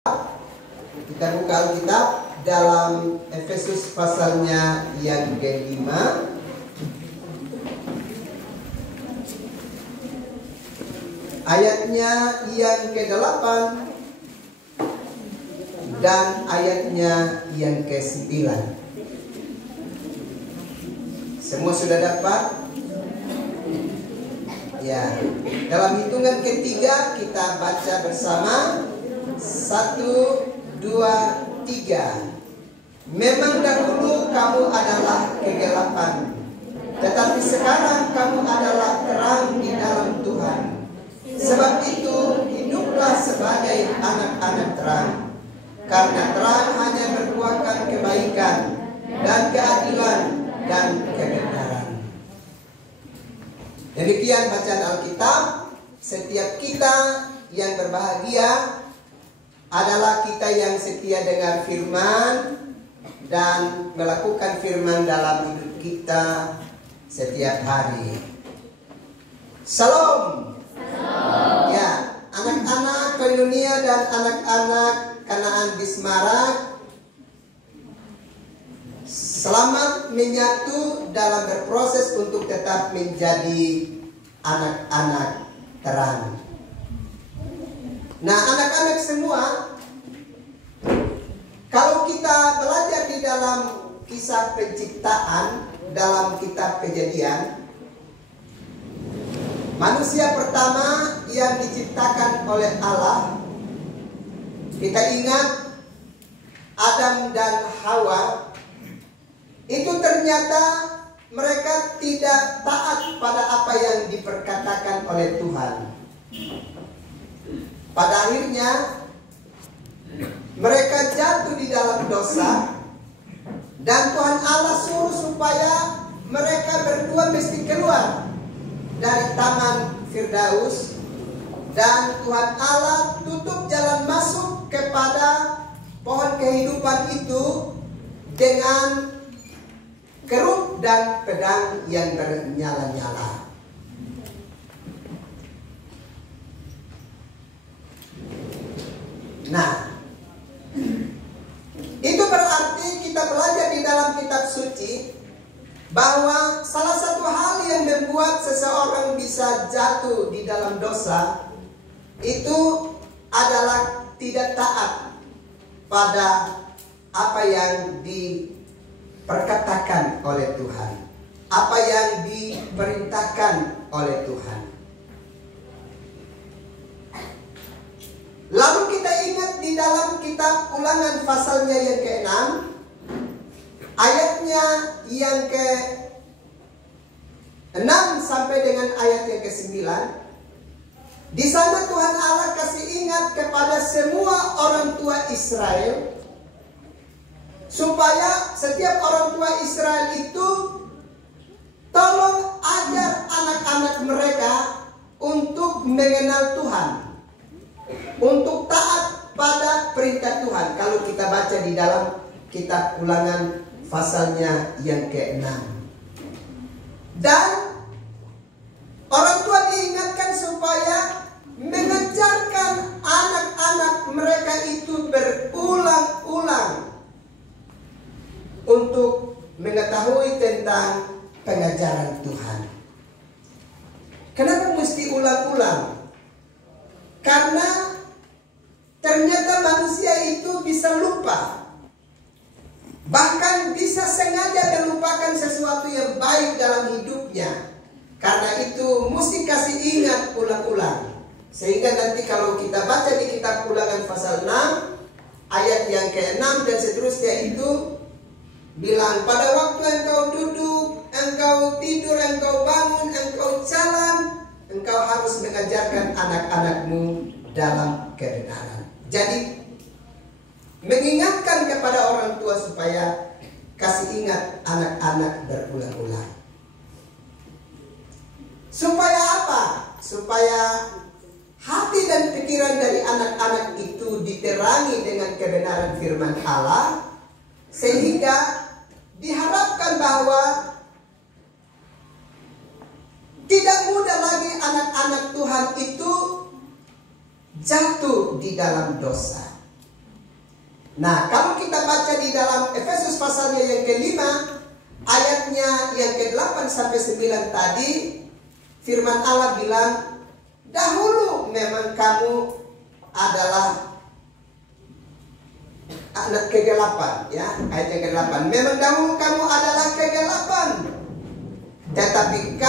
Kita buka Alkitab dalam Efesus pasalnya yang ke-5. Ayatnya yang ke-8 dan ayatnya yang ke-9. Semua sudah dapat? Ya, dalam hitungan ketiga kita baca bersama. 1, 2, 3. Memang dahulu kamu adalah kegelapan, tetapi sekarang kamu adalah terang di dalam Tuhan. Sebab itu hiduplah sebagai anak-anak terang, karena terang hanya berbuahkan kebaikan dan keadilan dan kebenaran. Demikian bacaan Alkitab. Setiap kita yang berbahagia adalah kita yang setia dengar firman dan melakukan firman dalam hidup kita setiap hari. Salam. Ya, anak-anak Koinonia dan anak-anak Kanaan Bismara, selamat menyatu dalam berproses untuk tetap menjadi anak-anak terang. Nah, anak-anak semua, kalau kita belajar di dalam kisah penciptaan dalam kitab Kejadian, manusia pertama yang diciptakan oleh Allah, kita ingat Adam dan Hawa, itu ternyata mereka tidak taat pada apa yang diperkatakan oleh Tuhan. Pada akhirnya mereka jatuh di dalam dosa, dan Tuhan Allah suruh supaya mereka berdua mesti keluar dari Taman Firdaus, dan Tuhan Allah tutup jalan masuk kepada pohon kehidupan itu dengan keruk dan pedang yang bernyala-nyala. Nah, itu berarti kita belajar di dalam kitab suci bahwa salah satu hal yang membuat seseorang bisa jatuh di dalam dosa itu adalah tidak taat pada apa yang diperkatakan oleh Tuhan, apa yang diperintahkan oleh Tuhan. Lalu kita ingat di dalam kitab Ulangan pasalnya yang ke-6, ayatnya yang ke-6 sampai dengan ayat yang ke-9. Di sana Tuhan Allah kasih ingat kepada semua orang tua Israel, supaya setiap orang tua Israel itu tolong ajar anak-anak mereka untuk mengenal Tuhan, untuk taat pada perintah Tuhan. Kalau kita baca di dalam kitab Ulangan pasalnya yang ke-6. Dan orang tua diingatkan supaya mengajarkan anak-anak mereka itu berulang-ulang untuk mengetahui tentang pengajaran Tuhan. Kenapa mesti ulang-ulang? Karena ternyata manusia itu bisa lupa, bahkan bisa sengaja melupakan sesuatu yang baik dalam hidupnya. Karena itu mesti kasih ingat ulang-ulang. Sehingga nanti kalau kita baca di kitab Ulangan pasal 6 ayat yang ke-6 dan seterusnya itu bilang, pada waktu engkau duduk, engkau tidur, engkau bangun, engkau jalan, engkau harus mengajarkan anak-anakmu dalam kebenaran. Jadi mengingatkan kepada orang tua supaya kasih ingat anak-anak berulang-ulang. Supaya apa? Supaya hati dan pikiran dari anak-anak itu diterangi dengan kebenaran firman Allah, sehingga diharapkan bahwa tidak mudah lagi anak-anak Tuhan itu jatuh di dalam dosa. Nah, kalau kita baca di dalam Efesus pasalnya yang kelima, ayatnya yang ke-8 sampai 9 tadi, firman Allah bilang, dahulu memang kamu adalah anak kegelapan, ya, ayat yang ke-8. Memang dahulu kamu adalah kegelapan, tetapi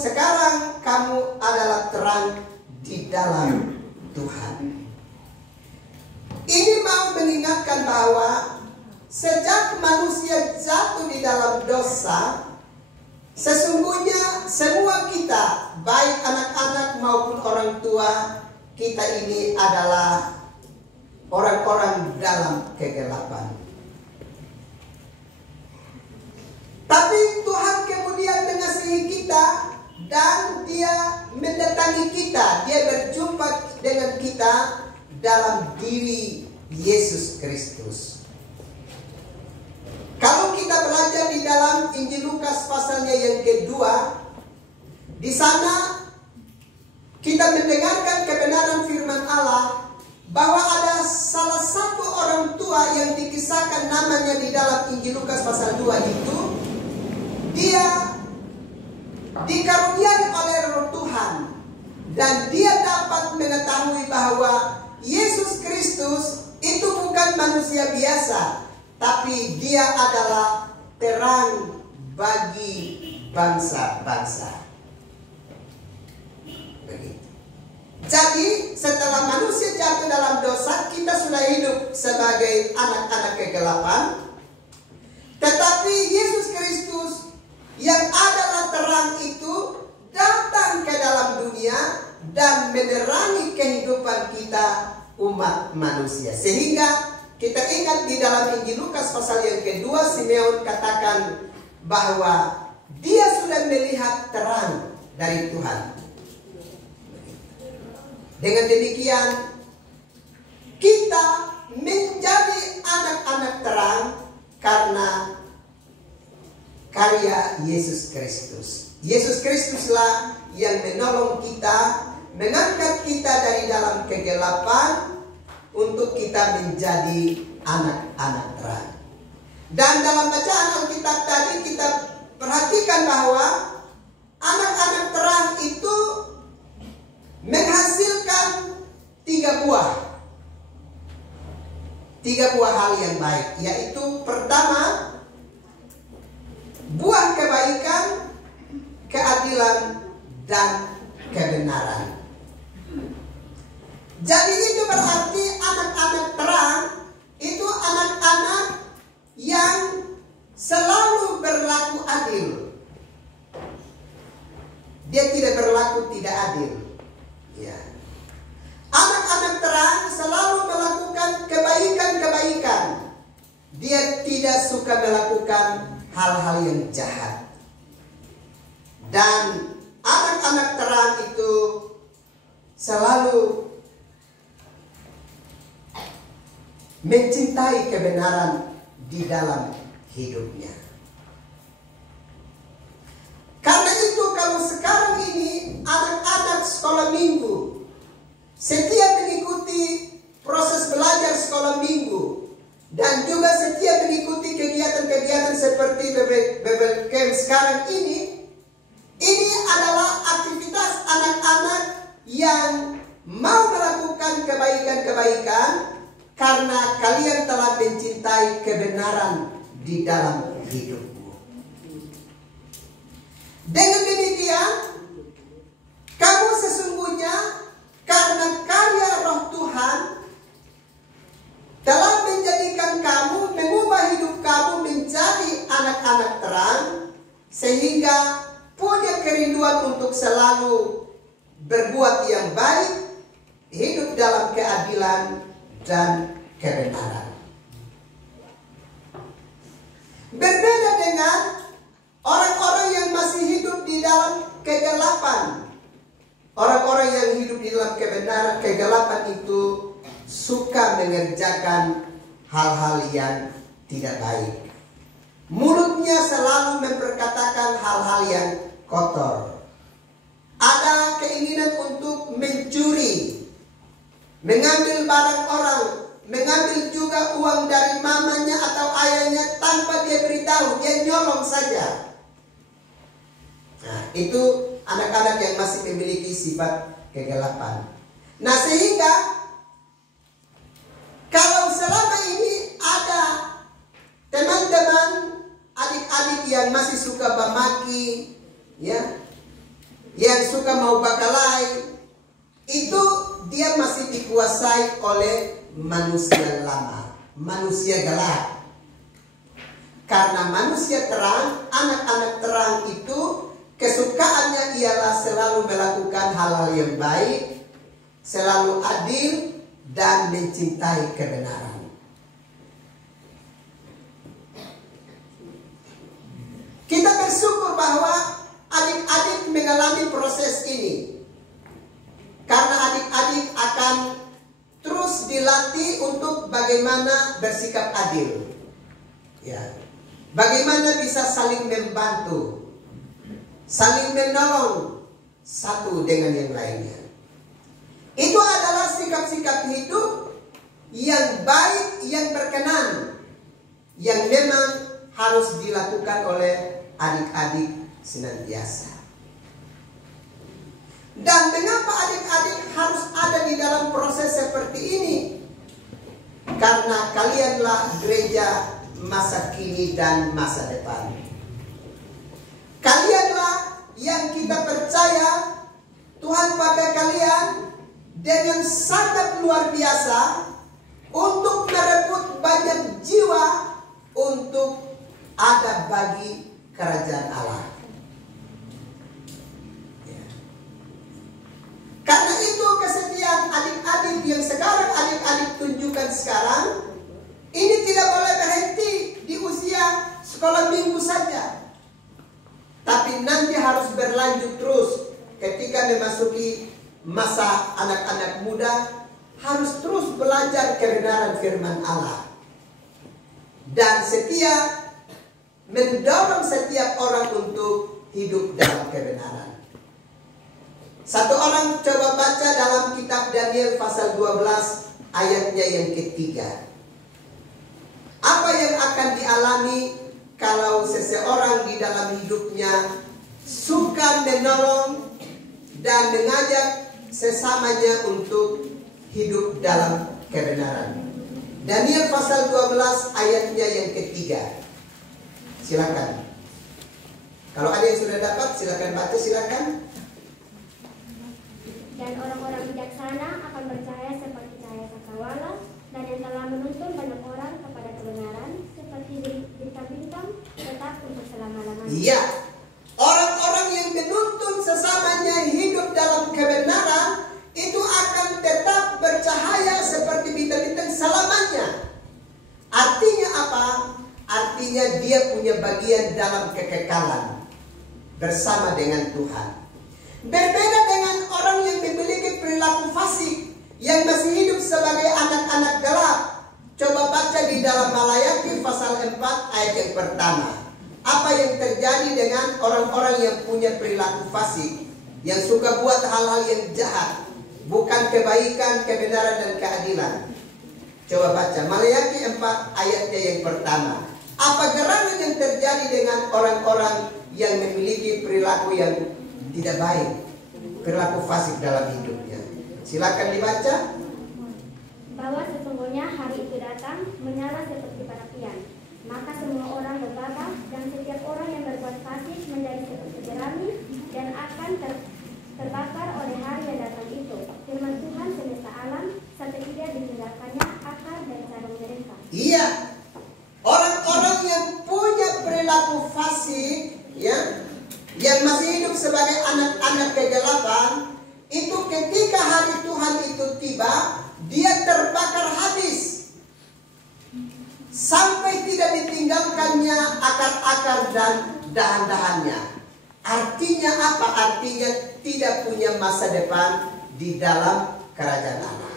sekarang kamu adalah terang di dalam Tuhan. Ini mau mengingatkan bahwa sejak manusia jatuh di dalam dosa, sesungguhnya semua kita, baik anak-anak maupun orang tua, kita ini adalah orang-orang dalam kegelapan. Tapi Tuhan kemudian mengasihi kita dan Dia mendatangi kita, Dia berjumpa dengan kita dalam diri Yesus Kristus. Kalau kita belajar di dalam Injil Lukas pasalnya yang kedua, di sana kita mendengarkan kebenaran firman Allah bahwa ada salah satu orang tua yang dikisahkan namanya di dalam Injil Lukas pasal 2 itu, dia dikaruniai oleh Roh Tuhan dan dia dapat mengetahui bahwa Yesus Kristus itu bukan manusia biasa, tapi Dia adalah terang bagi bangsa-bangsa. Begitu. Jadi setelah manusia jatuh dalam dosa, kita sudah hidup sebagai anak-anak kegelapan. Tetapi Yesus Kristus yang adalah terang itu datang ke dalam dunia dan menerangi kehidupan kita umat manusia. Sehingga kita ingat di dalam Injil Lukas pasal yang kedua, Simeon katakan bahwa dia sudah melihat terang dari Tuhan. Dengan demikian kita menjadi anak-anak terang karena karya Yesus Kristus. Yesus Kristuslah yang menolong kita, mengangkat kita dari dalam kegelapan untuk kita menjadi anak-anak terang. Dan dalam bacaan Alkitab tadi kita perhatikan bahwa anak-anak terang itu menghasilkan 3 buah hal yang baik, yaitu pertama, buah kebaikan, keadilan, dan kebenaran. Jadi itu berarti anak-anak terang itu anak-anak yang selalu berlaku adil. Dia tidak berlaku tidak adil. Ya. Anak-anak terang selalu melakukan kebaikan-kebaikan. Dia tidak suka melakukan hal-hal yang jahat. Dan anak-anak terang itu selalu mencintai kebenaran di dalam hidupnya. Karena itu kalau sekarang ini anak-anak sekolah minggu setiap mengikuti proses belajar sekolah minggu dan juga setiap mengikuti kegiatan-kegiatan seperti Bible Camp sekarang ini adalah aktivitas anak-anak yang mau melakukan kebaikan-kebaikan karena kalian telah mencintai kebenaran di dalam hidupmu. Dengan demikian, kamu sesungguhnya karena karya Roh Tuhan telah menjadikan kamu, mengubah hidup kamu menjadi anak-anak terang, sehingga punya kerinduan untuk selalu berbuat yang baik, hidup dalam keadilan dan kebenaran. Berbeda dengan orang-orang yang masih hidup di dalam kegelapan. Orang-orang yang hidup di dalam kegelapan itu suka mengerjakan hal-hal yang tidak baik. Mulutnya selalu memperkatakan hal-hal yang kotor. Ada keinginan untuk mencuri, mengambil barang orang, mengambil juga juga uang dari mamanya atau ayahnya tanpa dia beritahu, dia nyolong saja. Nah, itu anak-anak yang masih memiliki sifat kegelapan. Nah, sehingga kalau selama ini ada teman-teman, adik-adik yang masih suka bamaki, ya, yang suka mau bakalai, itu dia masih dikuasai oleh manusia lama, manusia gelap. Karena manusia terang, anak-anak terang itu kesukaannya ialah selalu melakukan hal-hal yang baik, selalu adil, dan mencintai kebenaran. Kita bersyukur bahwa adik-adik mengalami proses ini. Karena adik-adik akan terus dilatih untuk bagaimana bersikap adil. Ya. Bagaimana bisa saling membantu, saling menolong satu dengan yang lainnya. Itu adalah sikap-sikap hidup yang baik, yang berkenan, yang memang harus dilakukan oleh adik-adik senantiasa. Dan mengapa adik-adik harus ada di dalam proses seperti ini? Karena kalianlah gereja masa kini dan masa depan. Kalianlah yang kita percaya Tuhan pakai kalian dengan sangat luar biasa untuk merebut banyak jiwa untuk ada bagi kerajaan Allah. Karena itu kesetiaan adik-adik yang sekarang adik-adik tunjukkan sekarang, ini tidak boleh berhenti di usia sekolah minggu saja. Tapi nanti harus berlanjut terus ketika memasuki masa anak-anak muda, harus terus belajar kebenaran firman Allah. Dan setia mendorong setiap orang untuk hidup dalam kebenaran. Satu orang coba baca dalam kitab Daniel pasal 12 ayatnya yang ketiga. Apa yang akan dialami kalau seseorang di dalam hidupnya suka menolong dan mengajak sesamanya untuk hidup dalam kebenaran. Daniel pasal 12 ayatnya yang ketiga. Silakan. Kalau ada yang sudah dapat silakan baca, silakan. Dan orang-orang bijaksana akan bercahaya seperti cahaya cakrawala, dan yang telah menuntun banyak orang kepada kebenaran seperti bintang-bintang tetap untuk selama-lamanya. Iya, orang-orang yang menuntun sesamanya hidup dalam kebenaran itu akan tetap bercahaya seperti bintang-bintang selamanya. Artinya apa? Artinya dia punya bagian dalam kekekalan bersama dengan Tuhan. Berbeda dengan orang yang memiliki perilaku fasik, yang masih hidup sebagai anak-anak gelap. Coba baca di dalam Malayaki pasal 4 ayat yang pertama. Apa yang terjadi dengan orang-orang yang punya perilaku fasik, yang suka buat hal-hal yang jahat, bukan kebaikan, kebenaran, dan keadilan. Coba baca Malayaki 4 ayatnya yang pertama. Apa gerangan yang terjadi dengan orang-orang yang memiliki perilaku yang tidak baik, perilaku fasik dalam hidupnya? Silakan dibaca. Bahwa sesungguhnya hari itu datang menyala seperti perapian, maka semua orang gegabah dan setiap orang yang berbuat fasik menjadi seperti jerami dan akan terbakar oleh hari yang datang itu. Firman Tuhan semesta alam sampai tidak ditinggalkannya akar dan sarung mereka. Iya, orang-orang yang punya perilaku fasik, ya, yang masih hidup sebagai anak-anak kegelapan, itu ketika hari Tuhan itu tiba, dia terbakar habis sampai tidak ditinggalkannya akar-akar dan dahan-dahannya. Artinya apa? Artinya tidak punya masa depan di dalam kerajaan Allah.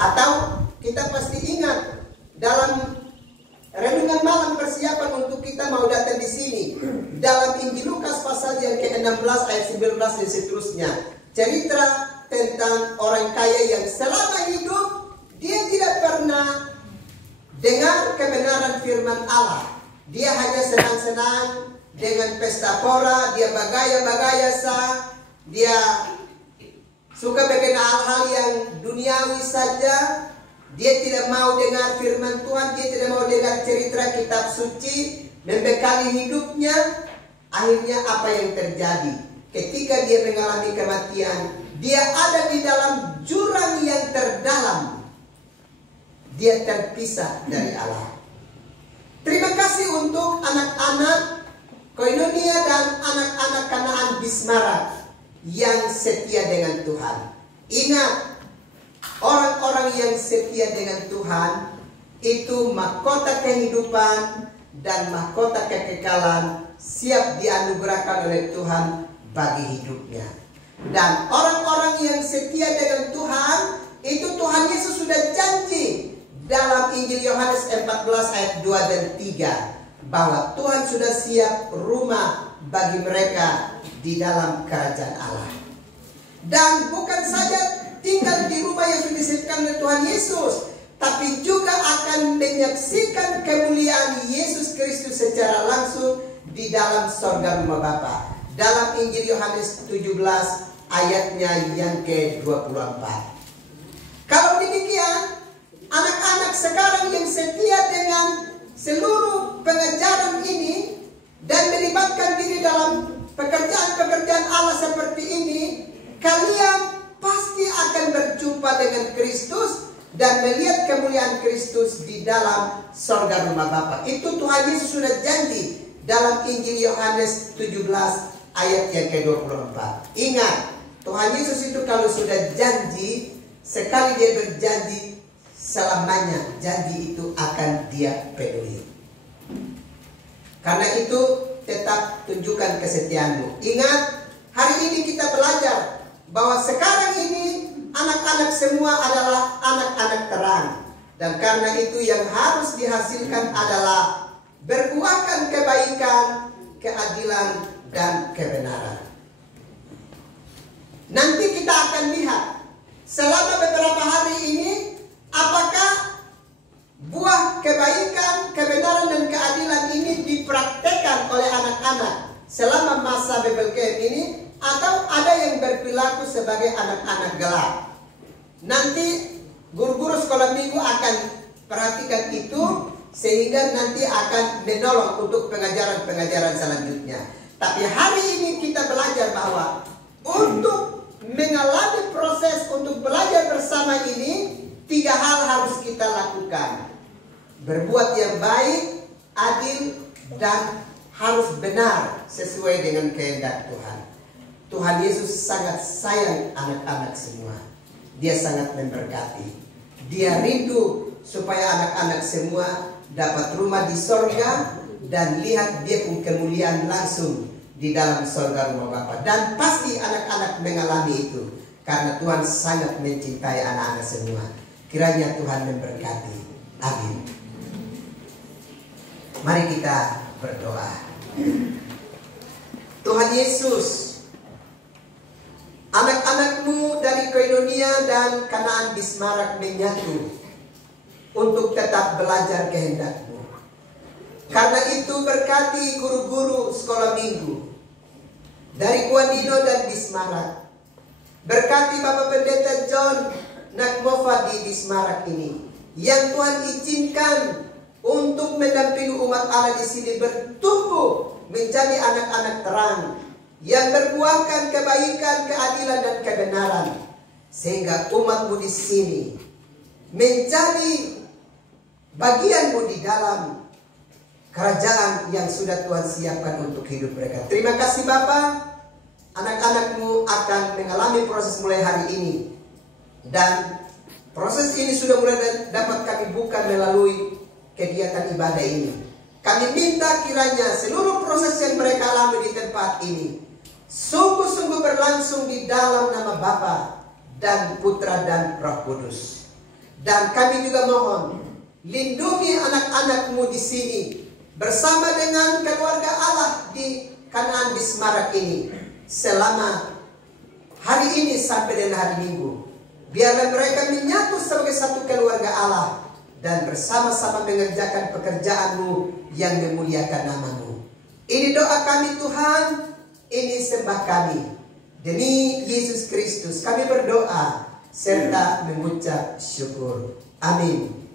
Atau kita pasti ingat dalam renungan malam persiapan untuk kita mau datang di sini, dalam Injil Lukas pasal yang ke-16 ayat 19 dan seterusnya, cerita tentang orang kaya yang selama hidup dia tidak pernah mendengar firman Allah. Dia hanya senang-senang dengan pesta pora, dia bagaya-bagaya dia suka bikin hal-hal yang duniawi saja. Dia tidak mau dengar firman Tuhan, dia tidak mau dengar cerita kitab suci, membekali hidupnya. Akhirnya apa yang terjadi? Ketika dia mengalami kematian, dia ada di dalam jurang yang terdalam. Dia terpisah dari Allah. Terima kasih untuk anak-anak Koinonia dan anak-anak Kanaan Bismarak yang setia dengan Tuhan. Ingat, orang-orang yang setia dengan Tuhan itu mahkota kehidupan dan mahkota kekekalan siap dianugerahkan oleh Tuhan bagi hidupnya. Dan orang-orang yang setia dengan Tuhan, itu Tuhan Yesus sudah janji dalam Injil Yohanes 14 ayat 2 dan 3 bahwa Tuhan sudah siap rumah bagi mereka di dalam kerajaan Allah. Dan bukan saja tinggal di rumah yang sudah disediakan oleh Tuhan Yesus, tapi juga akan menyaksikan kemuliaan Yesus Kristus secara langsung di dalam sorga rumah Bapa. Dalam Injil Yohanes 17 ayatnya yang ke-24. Kalau demikian, anak-anak sekarang yang setia dengan seluruh pengajaran ini dan melibatkan diri dalam pekerjaan-pekerjaan Allah seperti ini, kalian pasti akan berjumpa dengan Kristus dan melihat kemuliaan Kristus di dalam sorga rumah Bapa. Itu Tuhan Yesus sudah janji dalam Injil Yohanes 17 ayat yang ke-24. Ingat, Tuhan Yesus itu kalau sudah janji, sekali dia berjanji, selamanya janji itu akan dia penuhi. Karena itu tetap tunjukkan kesetiaanmu. Ingat, hari ini kita belajar bahwa sekarang ini anak-anak semua adalah anak-anak terang. Dan karena itu yang harus dihasilkan adalah berbuahkan kebaikan, keadilan, dan kebenaran. Nanti kita akan lihat selama beberapa hari ini apakah buah kebaikan, kebenaran, dan keadilan ini dipraktekkan oleh anak-anak selama masa Bible Camp ini, atau ada yang berperilaku sebagai anak-anak gelap. Nanti guru-guru sekolah minggu akan perhatikan itu, sehingga nanti akan menolong untuk pengajaran-pengajaran selanjutnya. Tapi hari ini kita belajar bahwa untuk mengalami proses untuk belajar bersama ini, 3 hal harus kita lakukan. Berbuat yang baik, adil, dan harus benar sesuai dengan kehendak Tuhan. Tuhan Yesus sangat sayang anak-anak semua. Dia sangat memberkati. Dia rindu supaya anak-anak semua dapat rumah di sorga dan lihat dia pun kemuliaan langsung di dalam sorga rumah Bapa. Dan pasti anak-anak mengalami itu karena Tuhan sangat mencintai anak-anak semua. Kiranya Tuhan memberkati. Amin. Mari kita berdoa. Tuhan Yesus, anak-anak-Mu dari Koinonia dan Kanaan Bismarak menyatu untuk tetap belajar kehendak-Mu. Karena itu berkati guru-guru sekolah minggu dari Kuandino dan Bismarak. Berkati Bapak Pendeta John Nakmova di Bismarak ini, yang Tuhan izinkan untuk mendampingi umat Allah di sini bertumbuh menjadi anak-anak terang yang berbuahkan kebaikan, keadilan, dan kebenaran, sehingga umat-Mu di sini menjadi bagian-Mu di dalam kerajaan yang sudah Tuhan siapkan untuk hidup mereka. Terima kasih Bapa. Anak-anak-Mu akan mengalami proses mulai hari ini, dan proses ini sudah mulai dapat kami buka melalui kegiatan ibadah ini. Kami minta kiranya seluruh proses yang mereka alami di tempat ini sungguh-sungguh berlangsung di dalam nama Bapa dan Putra dan Roh Kudus. Dan kami juga mohon, lindungi anak-anak-Mu di sini bersama dengan keluarga Allah di Kanaan Bismarak ini selama hari ini sampai dengan hari Minggu. Biarlah mereka menyatu sebagai satu keluarga Allah dan bersama-sama mengerjakan pekerjaanmu yang memuliakan namamu. Ini doa kami Tuhan, ini sembah kami. Demi Yesus Kristus kami berdoa serta mengucap syukur. Amin.